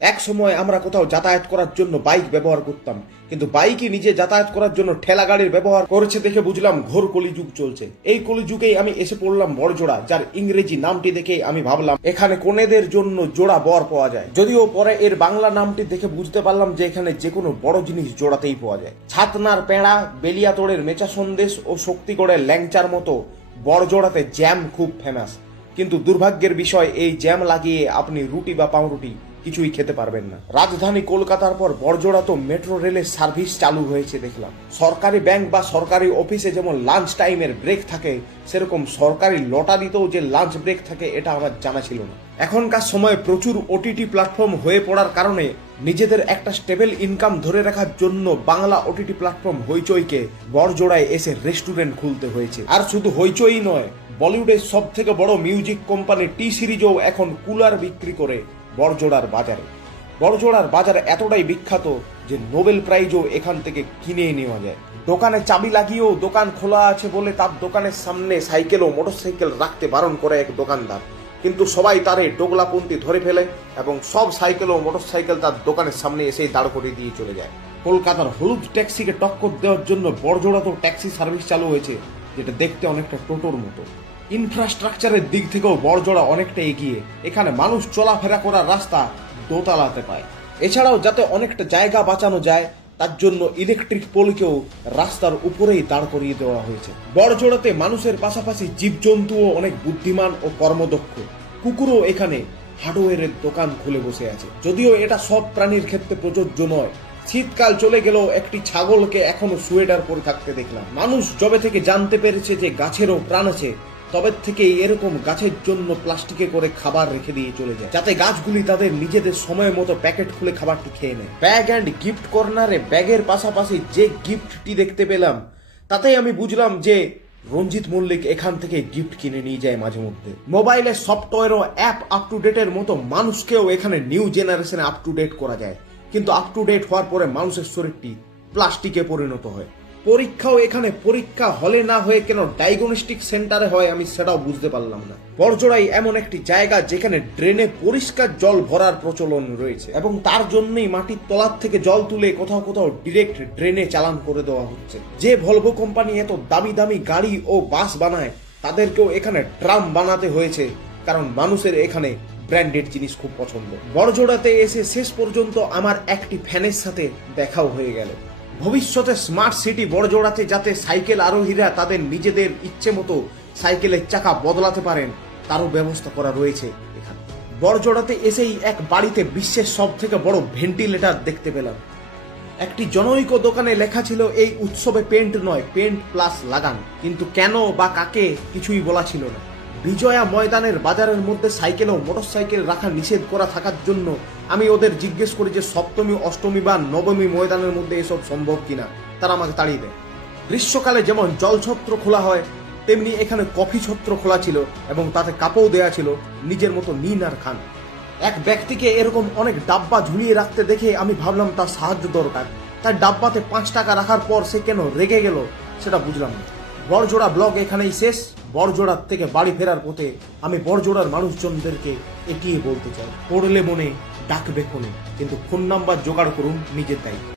এক সময় আমরা কোথাও যাতায়াত করার জন্য বাইক ব্যবহার করতাম, কিন্তু বাইকই নিজে যাতায়াত করার জন্য ঠেলা গাড়ির ব্যবহার করেছে দেখে বুঝলাম ঘোর কলিযুগ চলছে। এই কলিযুগেই আমি এসে পড়লাম বড়জোড়া, যার ইংরেজি নামটি দেখে আমি ভাবলাম এখানে কনেদের জন্য জোড়া বর পাওয়া যায়। যদিও পরে এর বাংলা নামটি দেখে বুঝতে পারলাম যে এখানে যে কোনো বড় জিনিস জোড়াতেই পাওয়া যায়। ছাতনার পেঁড়া, বেলিয়াতোড়ের মেচা সন্দেশ ও শক্তিগড়ের ল্যাংচার মতো বড়জোড়াতে জ্যাম খুব ফেমাস। কিন্তু দুর্ভাগ্যের বিষয়, এই জ্যাম লাগিয়ে আপনি রুটি বা পাউরুটি কিছুই খেতে পারবেন না। রাজধানী কলকাতার পর বড়জোড়া তো মেট্রো রেলের সার্ভিস চালু হয়েছে দেখলাম। সরকারি ব্যাংক বা সরকারি অফিসে যেমন লাঞ্চ টাইমের ব্রেক থাকে, সেরকম সরকারি লটারিতেও যে লাঞ্চ ব্রেক থাকে এটা আমার জানা ছিল না। এখনকার সময়ে প্রচুর ওটিটি প্ল্যাটফর্ম হয়ে পড়ার কারণে নিজেদের একটা স্টেবল ইনকাম ধরে রাখার জন্য বাংলা ওটিটি প্ল্যাটফর্ম হইচইকে বড়জোড়ায় এসে রেস্টুরেন্ট খুলতে হয়েছে। আর শুধু হইচই নয়, বলিউডের সব থেকে বড় মিউজিক কোম্পানি টি সিরিজও এখন কুলার বিক্রি করে বড়জোড়ার বাজারে। বড়জোড়ার বাজার এতটাই বিখ্যাত যে নোবেল প্রাইজও এখান থেকে কিনে নেওয়া যায়। দোকানে চাবি লাগিয়েও দোকান খোলা আছে বলে তার দোকানের সামনে সাইকেল ও মোটরসাইকেল রাখতে বারণ করে এক দোকানদার, কিন্তু সবাই তারে ডোগলাপন্থী ধরে ফেলে এবং সব সাইকেল ও মোটরসাইকেল তার দোকানের সামনে এসেই দাঁড় করিয়ে দিয়ে চলে যায়। কলকাতার হলুদ ট্যাক্সিকে টক্কর দেওয়ার জন্য বড়জোড়াতেও ট্যাক্সি সার্ভিস চালু হয়েছে, যেটা দেখতে অনেকটা টোটোর মতো। ইনফ্রাস্ট্রাকচারের দিক থেকেও বড়জোড়া অনেকটা এগিয়ে। এখানে মানুষ চলাফেরা করার রাস্তা দোতলাতে পায়। এছাড়াও যাতে অনেকটা জায়গা বাঁচানো যায় তার জন্য ইলেকট্রিক পোলকেও রাস্তার উপরেই দাঁড় করিয়ে দেওয়া হয়েছে। বড়জোড়াতে মানুষের পাশাপাশি জীবজন্তুও অনেক বুদ্ধিমান ও কর্মদক্ষ। কুকুরও এখানে হার্ডওয়্যারের দোকান খুলে বসে আছে। যদিও এটা সব প্রাণীর ক্ষেত্রে প্রযোজ্য নয়। শীতকাল চলে গেলেও একটি ছাগলকে এখনো সোয়েটার পরে থাকতে দেখলাম। মানুষ যবে থেকে জানতে পেরেছে যে গাছেরও প্রাণ আছে, তবে থেকে এরকম গাছের জন্য প্লাস্টিকে করে খাবার রেখে দিয়ে চলে যায়, যাতে গাছগুলি তাদের নিজেদের সময় মতো প্যাকেট খুলে খাবারটি খেয়ে নেয়। ব্যাগ অ্যান্ড গিফট কর্নারে ব্যাগের পাশাপাশি যে গিফটটি দেখতে পেলাম, তাতেই আমি বুঝলাম যে রঞ্জিত মল্লিক এখান থেকে গিফট কিনে নিয়ে যায় মাঝে মধ্যে। মোবাইলের সফটওয়্যার ও অ্যাপ আপ টু ডেটের মতো মানুষকেও এখানে নিউ জেনারেশনে আপ টু ডেট করা যায়, কিন্তু আপ টু ডেট হওয়ার পরে মানুষের শরীরটি প্লাস্টিকে পরিণত হয়। পরীক্ষাও এখানে পরীক্ষা হলে না হয়ে কেন ডায়াগনস্টিক সেন্টারে হয় আমি সেটাও বুঝতে পারলাম না। বড়জোড়াই এমন একটি জায়গা যেখানে ড্রেনে পরিষ্কার জল ভরার প্রচলন রয়েছে এবং তার জন্যই মাটির তলার থেকে জল তুলে কোথাও কোথাও ডিরেক্ট ড্রেনে চালান করে দেওয়া হচ্ছে। যে ভলভো কোম্পানি এত দামি দামি গাড়ি ও বাস বানায়, তাদেরকেও এখানে ট্রাম বানাতে হয়েছে, কারণ মানুষের এখানে ব্র্যান্ডেড জিনিস খুব পছন্দ। বড়জোড়াতে এসে শেষ পর্যন্ত আমার একটি ফ্যানের সাথে দেখাও হয়ে গেল। ভবিষ্যতে স্মার্ট সিটি বড়জোড়াতে যাতে সাইকেল আরোহীরা তাদের নিজেদের ইচ্ছে মতো সাইকেলের চাকা বদলাতে পারেন, তারও ব্যবস্থা করা রয়েছে এখানে। বড়জোড়াতে এসেই এক বাড়িতে বিশ্বের সব থেকে বড় ভেন্টিলেটর দেখতে পেলাম। একটি জনৈক দোকানে লেখা ছিল এই উৎসবে পেন্ট নয়, পেন্ট প্লাস লাগান, কিন্তু কেন বা কাকে কিছুই বলা ছিল না। বিজয়া ময়দানের বাজারের মধ্যে সাইকেল ও মোটরসাইকেল রাখা নিষেধ করা থাকার জন্য আমি ওদের জিজ্ঞেস করি যে সপ্তমী, অষ্টমী বা নবমী ময়দানের মধ্যে এসব সম্ভব কিনা। তারা আমাকে তাড়িয়ে দেয়। গ্রীষ্মকালে যেমন জলছত্র খোলা হয়, তেমনি এখানে কফি ছত্র খোলা ছিল এবং তাতে কাপও দেয়া ছিল, নিজের মতো নিন আর খান। এক ব্যক্তিকে এরকম অনেক ডাব্বা ঝুলিয়ে রাখতে দেখে আমি ভাবলাম তার সাহায্য দরকার। তার ডাব্বাতে 5 টাকা রাখার পর সে কেন রেগে গেল সেটা বুঝলাম না। বড়জোড়া ব্লগ এখানেই শেষ। বড়জোড়ার থেকে বাড়ি ফেরার পথে আমি বড়জোড়ার মানুষজনদেরকে এগিয়ে বলতে চাই, পড়লে মনে ডাকবে ফোনে, কিন্তু ফোন নাম্বার জোগাড় করুন নিজের দায়িত্ব।